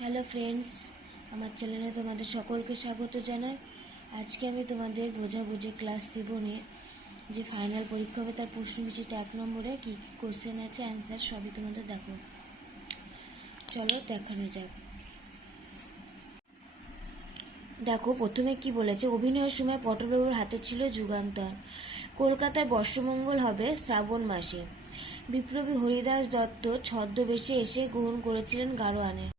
Hello friends, আমার চ্যানেলে তোমাদের সকলকে স্বাগত জানাই। আজকে আমি তোমাদের বোঝাবুঝি ক্লাস 7-এর যে ফাইনাল পরীক্ষা হবে তার প্রশ্নবিচিত 1 নম্বরে কী কী কোশ্চেন আছে, অ্যান্সার সবই তোমাদের দেখো। চলো দেখানো যাক। দেখো প্রথমে কি বলেছে, অভিনয়ের সময় পটলবাবুর হাতে ছিল যুগান্তর। কলকাতায় বর্ষমঙ্গল হবে শ্রাবণ মাসে। বিপ্লবী হরিদাস দত্ত ছদ্মবেশে এসে গ্রহণ করেছিলেন গাড়োয়ানের।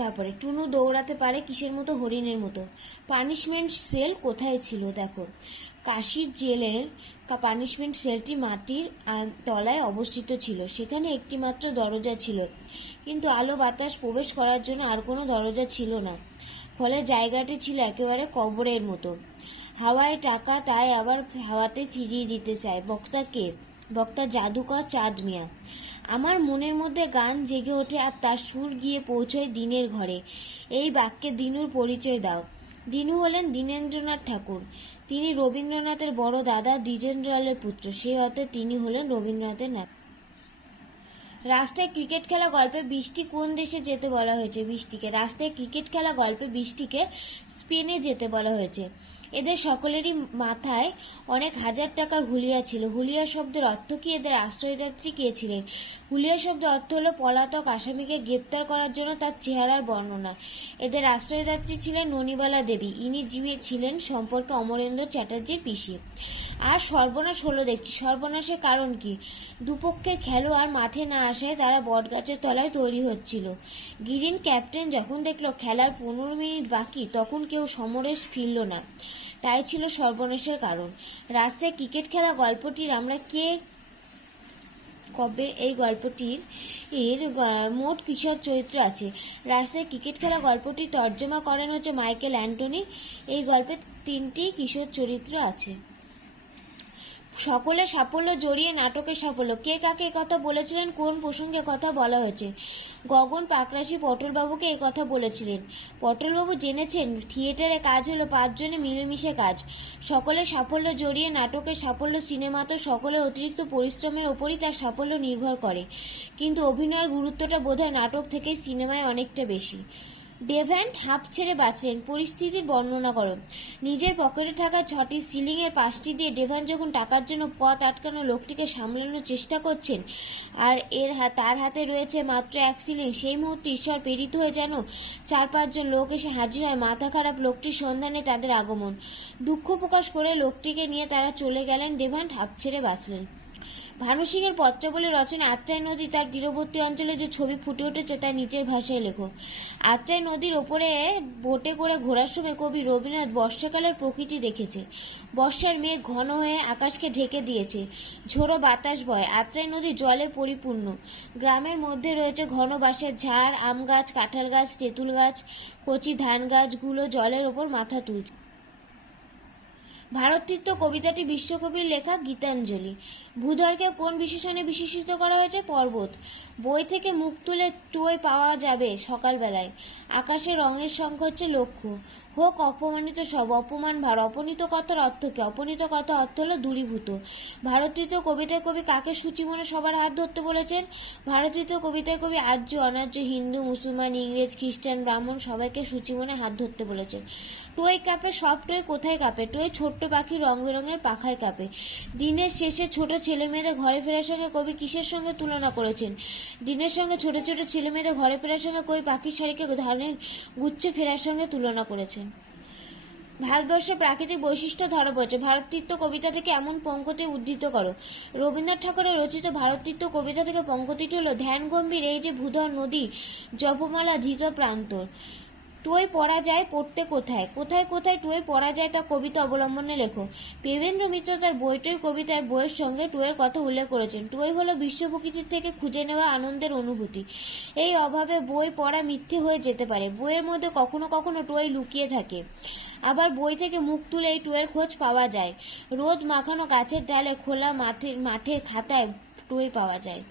তারপরে টুনু দৌড়াতে পারে কিসের মতো? হরিণের মতো। পানিশমেন্ট সেল কোথায় ছিল? দেখো, কাশির জেলের পানিশমেন্ট সেলটি মাটির তলায় অবস্থিত ছিল। সেখানে একটি মাত্র দরজা ছিল, কিন্তু আলো বাতাস প্রবেশ করার জন্য আর কোনো দরজা ছিল না। ফলে জায়গাটি ছিল একেবারে কবরের মতো। হাওয়ায় টাকা, তাই আবার হাওয়াতে ফিরিয়ে দিতে চায়। বক্তা কে? বক্তা জাদুকর চাঁদ মিয়া। আমার মনের মধ্যে গান জেগে ওঠে আর তার সুর গিয়ে পৌঁছয় দিনের ঘরে। এই বাক্যে দিনুর পরিচয় দাও। দিনু হলেন দীনেন্দ্রনাথ ঠাকুর। তিনি রবীন্দ্রনাথের বড় দাদা দ্বিজেন্দ্রলালের পুত্র। সেই অর্থে তিনি হলেন রবীন্দ্রনাথের নাতি। রাস্তায় ক্রিকেট খেলা গল্পে বৃষ্টি কোন দেশে যেতে বলা হয়েছে? বৃষ্টিকে। রাস্তায় ক্রিকেট খেলা গল্পে বৃষ্টিকে স্পেনে যেতে বলা হয়েছে। এদের সকলেরই মাথায় অনেক হাজার টাকার হুলিয়া ছিল। হুলিয়া শব্দের অর্থ কি? এদের আশ্রয়দাত্রী কে ছিলেন? হুলিয়া শব্দের অর্থ হলো পলাতক আসামিকে গ্রেপ্তার করার জন্য তার চেহারার বর্ণনা। এদের আশ্রয়দাত্রী ছিলেন ননিবালা দেবী। ইনি যিনি ছিলেন সম্পর্কে অমরেন্দ্র চ্যাটার্জির পিসি। আর সর্বনাশ হলো দেখছি। সর্বনাশের কারণ কি? দুপক্ষের খেলোয়াড় মাঠে না আসায় তারা বটগাছের তলায় তৈরি হচ্ছিল। গ্রিন ক্যাপ্টেন যখন দেখলো খেলার 15 মিনিট বাকি, তখন কেউ সমরেশ ফিরল না। তাই ছিল সর্বনাশের কারণ। রাস্তায় ক্রিকেট খেলা গল্পটির আমরা কে কবে এই গল্পটির মোট কিশোর চরিত্র আছে? রাস্তায় ক্রিকেট খেলা গল্পটি তর্জমা করেন হচ্ছে মাইকেল অ্যান্টনি। এই গল্পে 3টি কিশোর চরিত্র আছে। সকলের সাফল্য জড়িয়ে নাটকের সাফল্য। কে কাকে কথা বলেছিলেন? কোন প্রসঙ্গে কথা বলা হয়েছে? গগন পাকরাশি পটলবাবুকে এই কথা বলেছিলেন। পটলবাবু জেনেছেন থিয়েটারে কাজ হলো 5 জনে মিলেমিশে কাজ। সকলের সাফল্য জড়িয়ে নাটকের সাফল্য। সিনেমা তো সকলের অতিরিক্ত পরিশ্রমের ওপরই তার সাফল্য নির্ভর করে, কিন্তু অভিনয়ের গুরুত্বটা বোধহয় নাটক থেকে সিনেমায় অনেকটা বেশি। ডেভ্যান্ট হাঁপ ছেড়ে বাঁচলেন। পরিস্থিতির বর্ণনা করো। নিজের পকেটে থাকা 6টি সিলিংয়ের 5টি দিয়ে ডেভ্যান্ট যখন টাকার জন্য পথ আটকানো লোকটিকে সামলানোর চেষ্টা করছেন, আর তার হাতে রয়েছে মাত্র 1 সিলিং, সেই মুহূর্তে ঈশ্বর প্রেরিত হয়ে যেন 4-5 জন লোক এসে হাজির হয়। মাথা খারাপ লোকটির সন্ধানে তাদের আগমন। দুঃখ প্রকাশ করে লোকটিকে নিয়ে তারা চলে গেলেন। ডেভ্যান্ট হাঁপ ছেড়ে বাঁচলেন। ভানু সিংয়ের পত্রাবলী রচনা। আত্রাই নদী তার তীরবর্তী অঞ্চলে যে ছবি ফুটে উঠেছে তার নিচের ভাষায় লেখো। আত্রাই নদীর ওপরে বোটে করে ঘোরার সময় কবি রবীন্দ্রনাথ বর্ষাকালের প্রকৃতি দেখেছে। বর্ষার মেঘ ঘন হয়ে আকাশকে ঢেকে দিয়েছে, ঝোড়ো বাতাস বয়। আত্রাই নদী জলে পরিপূর্ণ। গ্রামের মধ্যে রয়েছে ঘন বাঁশের ঝাড়, আম গাছ, কাঁঠাল গাছ, তেঁতুল গাছ। কচি ধান গাছগুলো জলের ওপর মাথা তুলছে। ভারততীর্থ কবিতাটি বিশ্বকবির লেখা গীতাঞ্জলি। ভূধরকে কোন বিশেষণে বিশেষিত করা হয়েছে? পর্বত। বই থেকে মুখ তুলে টোই পাওয়া যাবে সকালবেলায়। আকাশে রঙের সংখ্যা হচ্ছে লক্ষ্য। হোক অপমানিত সব, অপমান ভার। অপনীত কথার অর্থ কি? অপনীত কথা অর্থ হলো দূরীভূত। ভারতীয় কবিতায় কবি কাকে সূচিমনে সবার হাত ধরতে বলেছেন? ভারতীয় কবিতায় কবি আর্য অনার্য, হিন্দু মুসলমান ইংরেজ খ্রিস্টান ব্রাহ্মণ সবাইকে সূচিমনে হাত ধরতে বলেছেন। টোই কাঁপে সব। টোই কোথায় কাঁপে? টোই ছোট্ট পাখি রং বেরঙের পাখায় কাঁপে। দিনের শেষে ছোট ছেলে মেয়েদের ঘরে ফেরার সঙ্গে কবি কিসের সঙ্গে তুলনা করেছেন? দিনের সঙ্গে ছোট ছোট ছেলে মেয়েদের ঘরে ফেরার সঙ্গে কবি পাখির শাড়িকে ধানের গুচ্ছে ফেরার সঙ্গে তুলনা করেছেন। ভারতবর্ষের প্রাকৃতিক বৈশিষ্ট্য ধরা পড়েছে। ভারততীর্থ কবিতা থেকে এমন পঙ্কতি উদ্ধৃত করো। রবীন্দ্রনাথ ঠাকুরের রচিত ভারততীর্থ কবিতা থেকে পঙ্কতিটি হলো, ধ্যান গম্ভীর এই যে ভূধর নদী, জপমালা ধৃত প্রান্তর। টোই পড়া যায় পড়তে কোথায়? কোথায় কোথায় টোই পড়া যায় তা কবিতা অবলম্বনে লেখো। প্রেমেন্দ্র মিত্র তার বইটই কবিতায় বইয়ের সঙ্গে টোয়ের কথা উল্লেখ করেছেন। টোই হলো বিশ্ব প্রকৃতির থেকে খুঁজে নেওয়া আনন্দের অনুভূতি। এই অভাবে বই পড়া মিথ্যে হয়ে যেতে পারে। বইয়ের মধ্যে কখনো কখনো টোই লুকিয়ে থাকে। আবার বই থেকে মুখ তুলে এই টোয়ের খোঁজ পাওয়া যায়। রোদ মাখানো গাছের ডালে, খোলা মাঠের খাতায় টোই পাওয়া যায়।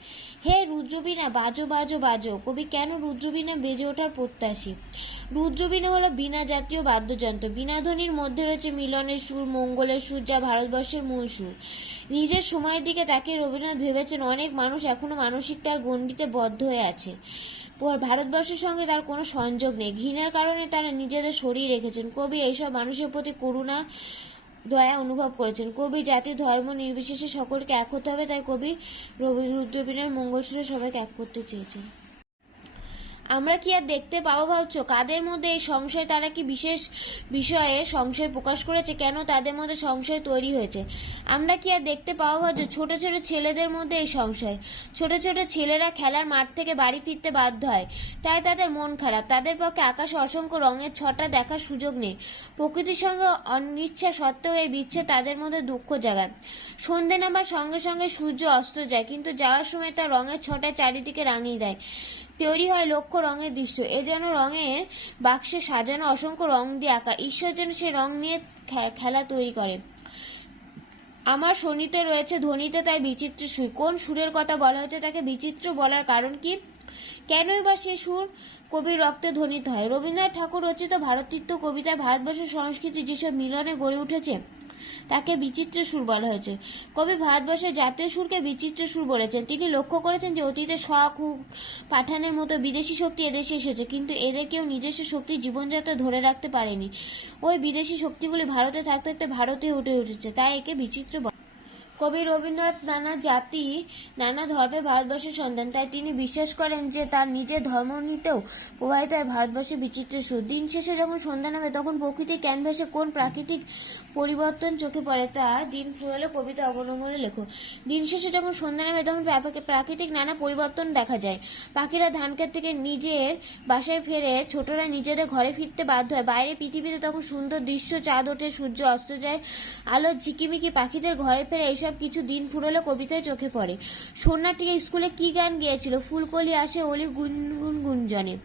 হে রুদ্রবীণা বাজো বাজো বাজো। কবি কেন রুদ্রবীণা বেজে ওঠার প্রত্যাশী? রুদ্রবীণা হলো বীণা জাতীয় বাদ্যযন্ত্র। বীণাধ্বনির মধ্যে রয়েছে মিলনের সুর, মঙ্গলের সুর, যা ভারতবর্ষের মূল সুর। নিজের সময়ের দিকে তাকিয়ে রবীন্দ্রনাথ ভেবেছেন অনেক মানুষ এখনো মানসিক তার গণ্ডিতে বদ্ধ হয়ে আছে। ভারতবর্ষের সঙ্গে তার কোনো সংযোগ নেই, ঘৃণার কারণে তারা নিজেদের সরিয়ে রেখেছেন। কবি এইসব মানুষের প্রতি করুণা দয়া অনুভব করেছেন। কবি জাতি ধর্ম নির্বিশেষে সকলকে এক হতে হবে, তাই কবি রুদ্রবীণার মঙ্গলসূত্রে সবাইকে এক করতে চেয়েছেন। আমরা কি আর দেখতে পাবো ভাবছো? কাদের মধ্যে এই সংশয়? তারা কি বিশেষ বিষয়ে সংশয় প্রকাশ করেছে? কেন তাদের মধ্যে সংশয় তৈরি হয়েছে? আমরা কি আর দেখতে পাবো ভাবছো? ছোট ছোট ছেলেদের মধ্যে এই সংশয়। ছোট ছোট ছেলেরা খেলার মাঠ থেকে বাড়ি ফিরতে বাধ্য হয়, তাই তাদের মন খারাপ। তাদের পক্ষে আকাশে অসংখ্য রঙের ছটা দেখার সুযোগ নেই। প্রকৃতির সঙ্গে অনিচ্ছা সত্ত্বেও এই বিচ্ছেদ তাদের মধ্যে দুঃখ জাগায়। সন্ধে নামার সঙ্গে সঙ্গে সূর্য অস্ত যায়, কিন্তু যাওয়ার সময় তার রঙের ছটায় চারিদিকে রাঙিয়ে দেয়। তৈরি হয় লক্ষ্য রঙের দৃশ্য। এ যেন রঙের বাক্সে সাজানো অসংখ্য রং দিয়ে আঁকা। ঈশ্বর যেন সে রং নিয়ে খেলা তৈরি করে। আমার শনিতে রয়েছে ধ্বনিতে তাই বিচিত্র সুর। কোন সুরের কথা বলা হয়েছে তাকে বিচিত্র বলার কারণ কি? কেনই বা সে সুর কবির রক্তে ধ্বনিত হয়? রবীন্দ্রনাথ ঠাকুর রচিত ভারতীয় কবিতায় ভারতবর্ষের সংস্কৃতি যেসব মিলনে গড়ে উঠেছে তাকে বিচিত্র সুর বলা হয়েছে। কবি ভারতবর্ষের জাতীয় সুরকে বিচিত্র সুর বলেছেন। তিনি লক্ষ্য করেছেন যে অতীতে শক, হুক, পাঠানের মতো বিদেশি শক্তি এদেশে এসেছে, কিন্তু এদের কেউ নিজস্ব শক্তি জীবনযাত্রা ধরে রাখতে পারেনি। ওই বিদেশি শক্তিগুলি ভারতে থাকতে থাকতে ভারতে উঠে উঠেছে, তাই একে বিচিত্র বলা। কবি রবীন্দ্রনাথ নানা জাতি নানা ধর্মে ভারতবর্ষের সন্তান, তাই তিনি বিশ্বাস করেন যে তার নিজের ধর্মনীতিতেও প্রবাহিত হয় ভারতবর্ষের বিচিত্র সুর। দিন শেষে যখন সন্ধ্যা নামে তখন প্রকৃতির ক্যানভাসে কোন প্রাকৃতিক পরিবর্তন চোখে পড়ে তা দিন ফুরালে কবিতা অবলম্বনে লেখো। দিন শেষে যখন সন্ধ্যা নামে তখন প্রাকৃতিক নানা পরিবর্তন দেখা যায়। পাখিরা ধানক্ষেত থেকে নিজের বাসায় ফেরে, ছোটরা নিজেদের ঘরে ফিরতে বাধ্য হয়। বাইরে পৃথিবীতে তখন সুন্দর দৃশ্য, চাঁদ ওঠে, সূর্য অস্ত যায়, আলোর ঝিকিমিকি পাখিদের ঘরে ফেরে, এইসব কিছু দিন ফুরলো কবিতায় চোখে পড়ে। সন্ন্যাটিকে স্কুলে কি গান গেয়েছিল? ফুলকলি আসে অলি গুনগুন গুঞ্জনে।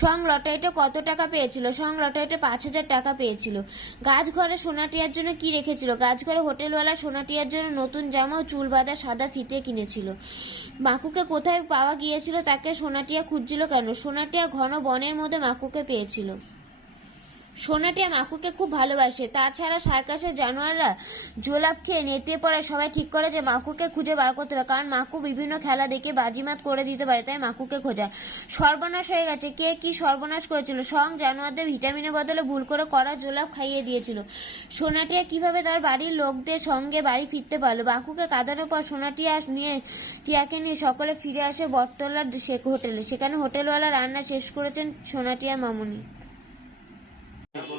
সং লটারিতে কত টাকা পেয়েছিল? সং লটারিতে 5,000 টাকা পেয়েছিল। গাছঘরে সোনাটিয়ার জন্য কি রেখেছিল? গাছঘরে হোটেলওয়ালা সোনাটিয়ার জন্য নতুন জামা ও চুল বাঁধা সাদা ফিতে কিনেছিল। মাকুকে কোথায় পাওয়া গিয়েছিল? তাকে সোনাটিয়া খুঁজছিল কেন? সোনাটিয়া ঘন বনের মধ্যে মাকুকে পেয়েছিল। সোনাটিয়া মাকুকে খুব ভালোবাসে। তাছাড়া সার্কাসের জানোয়াররা জোলাপ খেয়ে নেতিয়ে পড়ায় সবাই ঠিক করে যে মাকুকে খুঁজে বার করতে হবে, কারণ মাকু বিভিন্ন খেলা দেখে বাজিমাত করে দিতে পারে, তাই মাকুকে খোঁজা। সর্বনাশ হয়ে গেছে। কে কি সর্বনাশ করেছিল? সং জানোয়ারদের ভিটামিনের বদলে ভুল করে কড়া জোলাপ খাইয়ে দিয়েছিল। সোনাটিয়া কিভাবে তার বাড়ির লোকদের সঙ্গে বাড়ি ফিরতে পারলো? মাকুকে কাঁদানোর পর টিয়াকে নিয়ে সকলে ফিরে আসে বটতলার হোটেলে। সেখানে হোটেলওয়ালা রান্না শেষ করেছেন সোনাটিয়ার মামুনি।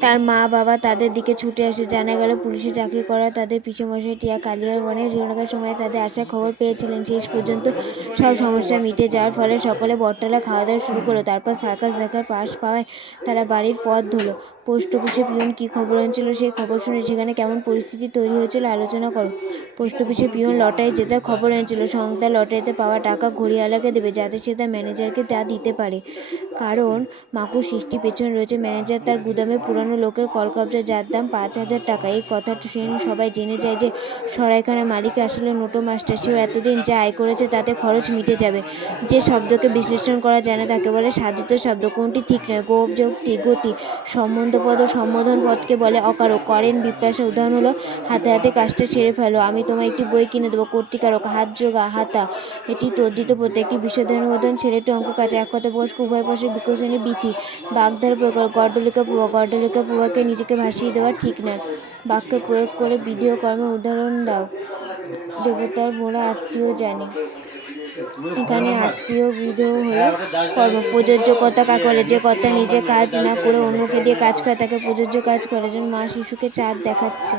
তার মা বাবা তাদের দিকে ছুটে আসে। জানা গেল পুলিশে চাকরি করা তাদের পিসেমশাই টিয়া কালিয়ার বনে জীবনকার সময় তাদের আসার খবর পেয়েছিলেন। শেষ পর্যন্ত সব সমস্যা মিটে যাওয়ার ফলে সকলে বটতলা খাওয়া দাওয়া শুরু করলো। তারপর সার্কাস দেখার পাশ পাওয়ায় তারা বাড়ির পথ ধরল। পোস্ট অফিসে পিয়ন কী খবর আনছিল সেই খবর শুনে সেখানে কেমন পরিস্থিতি তৈরি হয়েছিল আলোচনা করো। পোস্ট অফিসে পিয়ন লটারি জেতার খবর এনেছিল। সংস্থা লটারিতে পাওয়া টাকা ঘড়িওয়ালাকে দেবে, যাতে সে তার ম্যানেজারকে তা দিতে পারে, কারণ মাকুর সৃষ্টি পেছনে রয়েছে ম্যানেজার। তার গুদামে পুরানো লোকের কলকবজা, যার দাম 5,000 টাকা। এই কথাটা শুনে সবাই জেনে যায় যে সরাইখানার মালিক আসলে নোটো মাস্টার। সেও এতদিন যা আয় করেছে তাতে খরচ মিটে যাবে। যে শব্দকে বিশ্লেষণ করা যায় না তাকে বলে সাধিত শব্দ। কোনটি ঠিক নয়? গোপ, যুক্তি, গতি। সম্বন্ধপদ ও সম্বোধন পদকে বলে অকারক। করেন বিপ্রাসের উদাহরণ হলো হাতে হাতে কাজটা সেরে ফেলো, আমি তোমায় একটি বই কিনে দেবো। কর্তিকারক, হাত যোগা, হাতা। এটি তদ্ধিত প্রত্যেকটি বিষয়ধারণ উদাহরণ। ছেলেটি অঙ্ক কাছে, এক কথা বয়স্ক উভয় পাশে বিকশনের বিধি। বাগধারা প্রয়োগ, গড্ডলিকা প্রভা। গড্ডলিকা প্রভাকে নিজেকে ভাসিয়ে দেওয়া ঠিক নয়। বাক্য প্রয়োগ করে বিধি ও কর্মের উদাহরণ দাও। দেবতার মোরা আত্মীয় জানি। এখানে আত্মীয় বিধেয় হলো কর্ম। প্রযোজ্যকতা কাকে বলে? যে কর্তা নিজে কাজ না করে অন্যকে দিয়ে কাজ করে তাকে প্রযোজ্য কাজ করে। যেমন মা শিশুকে চাঁদ দেখাচ্ছে।